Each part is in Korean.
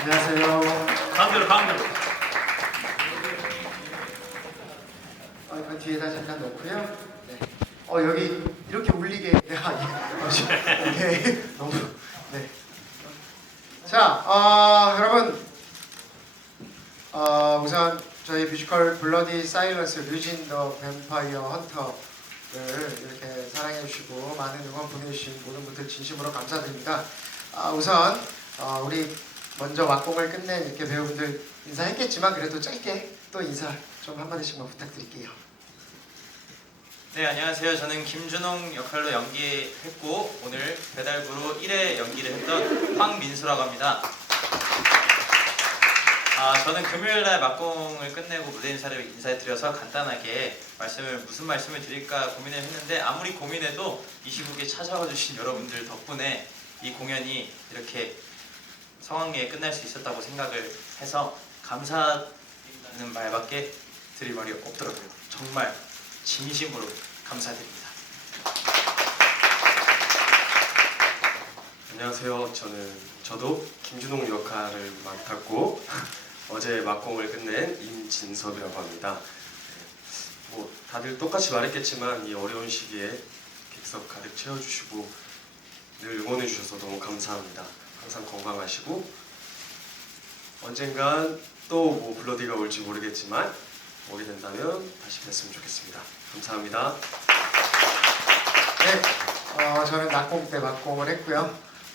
안녕하세요. 가운데로 가운데로. 어, 그 뒤에다 잠깐 놓고요. 네. 어 여기 이렇게 울리게. 네, 아, 예. 네. 너무. 네. 자, 어, 여러분. 어, 우선 저희 뮤지컬 블러디 사일런스 류진 더 뱀파이어 헌터를 이렇게 사랑해 주시고 많은 응원 보내주신 모든 분들 진심으로 감사드립니다. 아, 우선 어, 우리 먼저 막공을 끝낸 이렇게 배우분들 인사했겠지만 그래도 짧게 또 인사 좀 한마디씩만 부탁드릴게요. 네 안녕하세요. 저는 김준홍 역할로 연기했고 오늘 배달부로 1회 연기를 했던 황민수라고 합니다. 아 저는 금요일 날 막공을 끝내고 무대 인사를 인사드려서 간단하게 말씀을 무슨 말씀을 드릴까 고민을 했는데 아무리 고민해도 이 시국에 찾아와 주신 여러분들 덕분에 이 공연이 이렇게 성황리에 끝날 수 있었다고 생각을 해서 감사하는 말밖에 드릴 말이 없더라고요. 정말 진심으로 감사드립니다. 안녕하세요. 저는 저도 김준홍 역할을 맡았고 어제 막공을 끝낸 임진섭이라고 합니다. 네, 뭐 다들 똑같이 말했겠지만 이 어려운 시기에 객석 가득 채워주시고 늘 응원해 주셔서 너무 감사합니다. 항상 건강하시고 언젠간 또 뭐 블러디가 올지 모르겠지만 오게 된다면 다시 뵀으면 좋겠습니다. 감사합니다. 네, 어, 저는 낙공 때 막공을 했고요.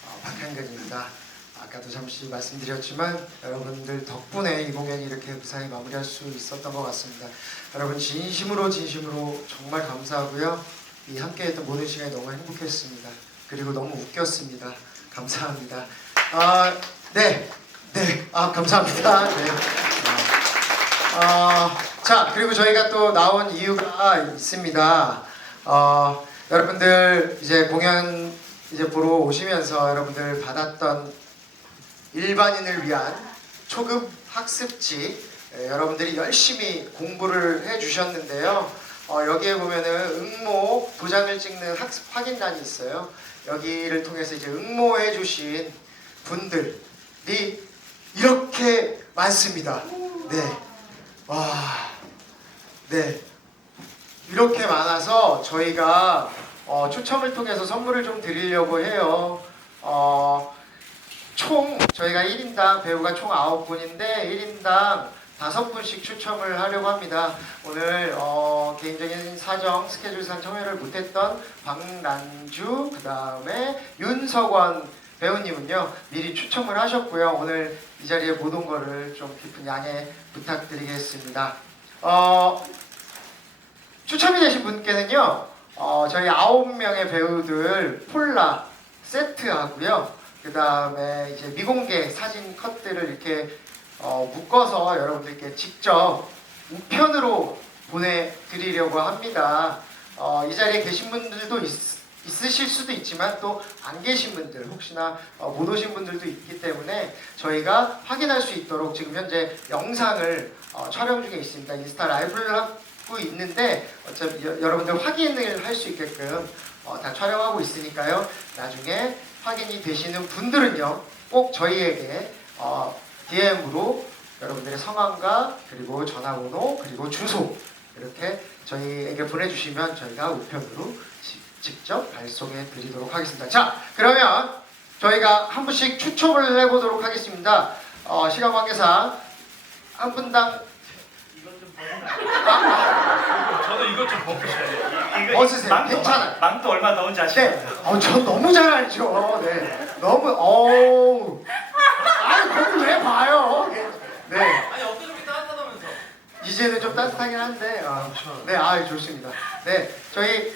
어, 박한근입니다. 아까도 잠시 말씀드렸지만 여러분들 덕분에 이 공연이 이렇게 무사히 마무리할 수 있었던 것 같습니다. 여러분 진심으로 진심으로 정말 감사하고요. 이 함께했던 모든 시간이 너무 행복했습니다. 그리고 너무 웃겼습니다. 감사합니다. 아, 네, 네, 아 감사합니다. 네. 어, 어, 자 그리고 저희가 또 나온 이유가 있습니다. 어, 여러분들 이제 공연 이제 보러 오시면서 여러분들 받았던 일반인을 위한 초급 학습지 예, 여러분들이 열심히 공부를 해주셨는데요. 어, 여기에 보면은 응모 도장을 찍는 학습 확인란이 있어요. 여기를 통해서 이제 응모해 주신 분들이 이렇게 많습니다. 네, 와, 네. 이렇게 많아서 저희가 어, 추첨을 통해서 선물을 좀 드리려고 해요. 어, 총 저희가 1인당 배우가 총 9분인데 1인당 5분씩 추첨을 하려고 합니다. 오늘 어, 개인적인 사정 스케줄상 참여를 못했던 박란주 그 다음에 윤석원 배우님은요 미리 추첨을 하셨고요. 오늘 이 자리에 못 온 거를 좀 깊은 양해 부탁드리겠습니다. 어, 추첨이 되신 분께는요, 어, 저희 아홉 명의 배우들 폴라 세트 하고요. 그 다음에 이제 미공개 사진 컷들을 이렇게 어, 묶어서 여러분들께 직접 우편으로 보내드리려고 합니다. 어, 이 자리에 계신 분들도 있, 있으실 수도 있지만 또 안 계신 분들 혹시나 어, 못 오신 분들도 있기 때문에 저희가 확인할 수 있도록 지금 현재 영상을 어, 촬영 중에 있습니다. 인스타 라이브를 하고 있는데 어차피 여, 여러분들 확인을 할 수 있게끔 어, 다 촬영하고 있으니까요. 나중에 확인이 되시는 분들은요 꼭 저희에게 어, DM으로 여러분들의 성함과 그리고 전화번호 그리고 주소 이렇게 저희에게 보내주시면 저희가 우편으로 지- 직접 발송해 드리도록 하겠습니다. 자 그러면 저희가 한 분씩 추첨을 해보도록 하겠습니다. 어, 시간 관계상 한 분당 저도 이것 좀 벗으셔야 벗으세요. 망토, 괜찮아요. 망토 얼마 나온지 아시죠? 네, 어, 전 너무 잘 알죠. 네, 너무 어우, 아니 거기 왜 봐요? 네, 아니 엊그저께 따뜻하다면서. 이제는 좀 따뜻하긴 한데, 아, 네, 아 좋습니다. 네, 저희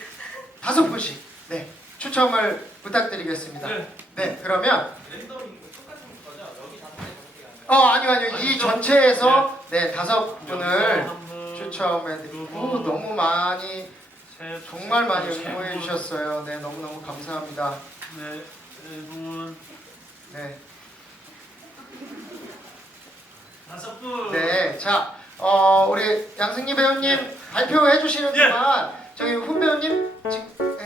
다섯 분씩 네 추첨을 부탁드리겠습니다. 네. 네, 그러면 랜덤인 거 똑같은 거죠? 여기 다섯 개 그렇게 어 아니요 아니요 이 전체에서 네 다섯 분을 추첨해드리고 너무 많이 정말 많이 응모해 주셨어요. 네, 너무 너무 감사합니다. 네, 네 분, 네. 다섯 분. 네, 자, 어, 우리 양승기 배우님 발표해 주시는 예. 동안 저희 훈 배우님 지금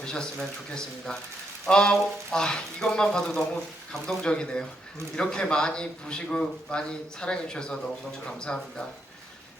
되셨으면 좋겠습니다. 아, 아 이것만 봐도 너무 감동적이네요. 이렇게 많이 보시고 많이 사랑해 주셔서 너무너무 감사합니다.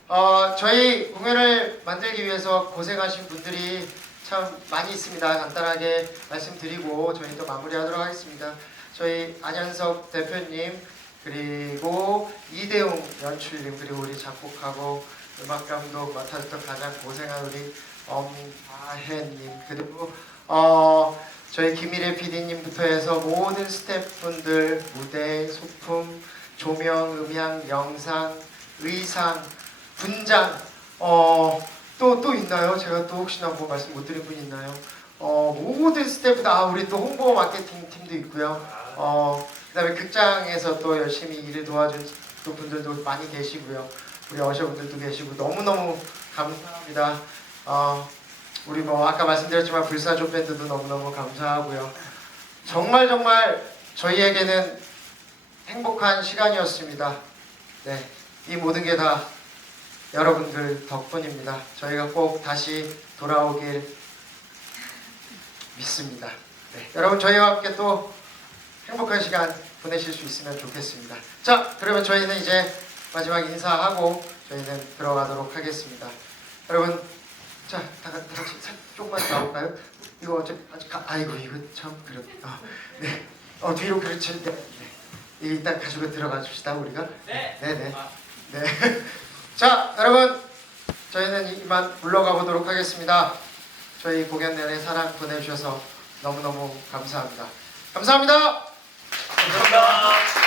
어, 저희 공연을 만들기 위해서 고생하신 분들이 참 많이 있습니다. 간단하게 말씀드리고 저희 또 마무리하도록 하겠습니다. 저희 안현석 대표님 그리고 이대웅 연출님 그리고 우리 작곡하고 음악 감독 맡아줬던 가장 고생한 우리 엄아혜님 그리고 어 저희 김일혜 PD님부터 해서 모든 스태프분들 무대 소품 조명 음향 영상 의상 분장 어 또 또 있나요? 제가 또 혹시나 뭐 말씀 못 드린 분 있나요? 어 모든 스태프 다 아, 우리 또 홍보 마케팅 팀도 있고요. 어 그다음에 극장에서 또 열심히 일을 도와준 또 분들도 많이 계시고요. 우리 어셔분들도 계시고 너무 너무 감사합니다. 어 우리 뭐 아까 말씀드렸지만 불사조 밴드도 너무 너무 감사하고요. 정말 정말 저희에게는 행복한 시간이었습니다. 네, 이 모든 게 다 여러분들 덕분입니다. 저희가 꼭 다시 돌아오길 믿습니다. 네, 여러분 저희와 함께 또 행복한 시간 보내실 수 있으면 좋겠습니다. 자, 그러면 저희는 이제 마지막 인사하고 저희는 들어가도록 하겠습니다. 여러분, 자, 다, 같- 다 같이 살 조금만 나올까요? 이거 어차피 아직 가, 아이고 이거 참 그래. 어, 네, 어 뒤로 그렇지. 네, 네. 일단 가지고 들어가 줍시다 우리가. 네. 네, 네. 네. 자, 여러분, 저희는 이만 물러가 보도록 하겠습니다. 저희 공연 내내 사랑 보내주셔서 너무너무 감사합니다. 감사합니다. 감사합니다.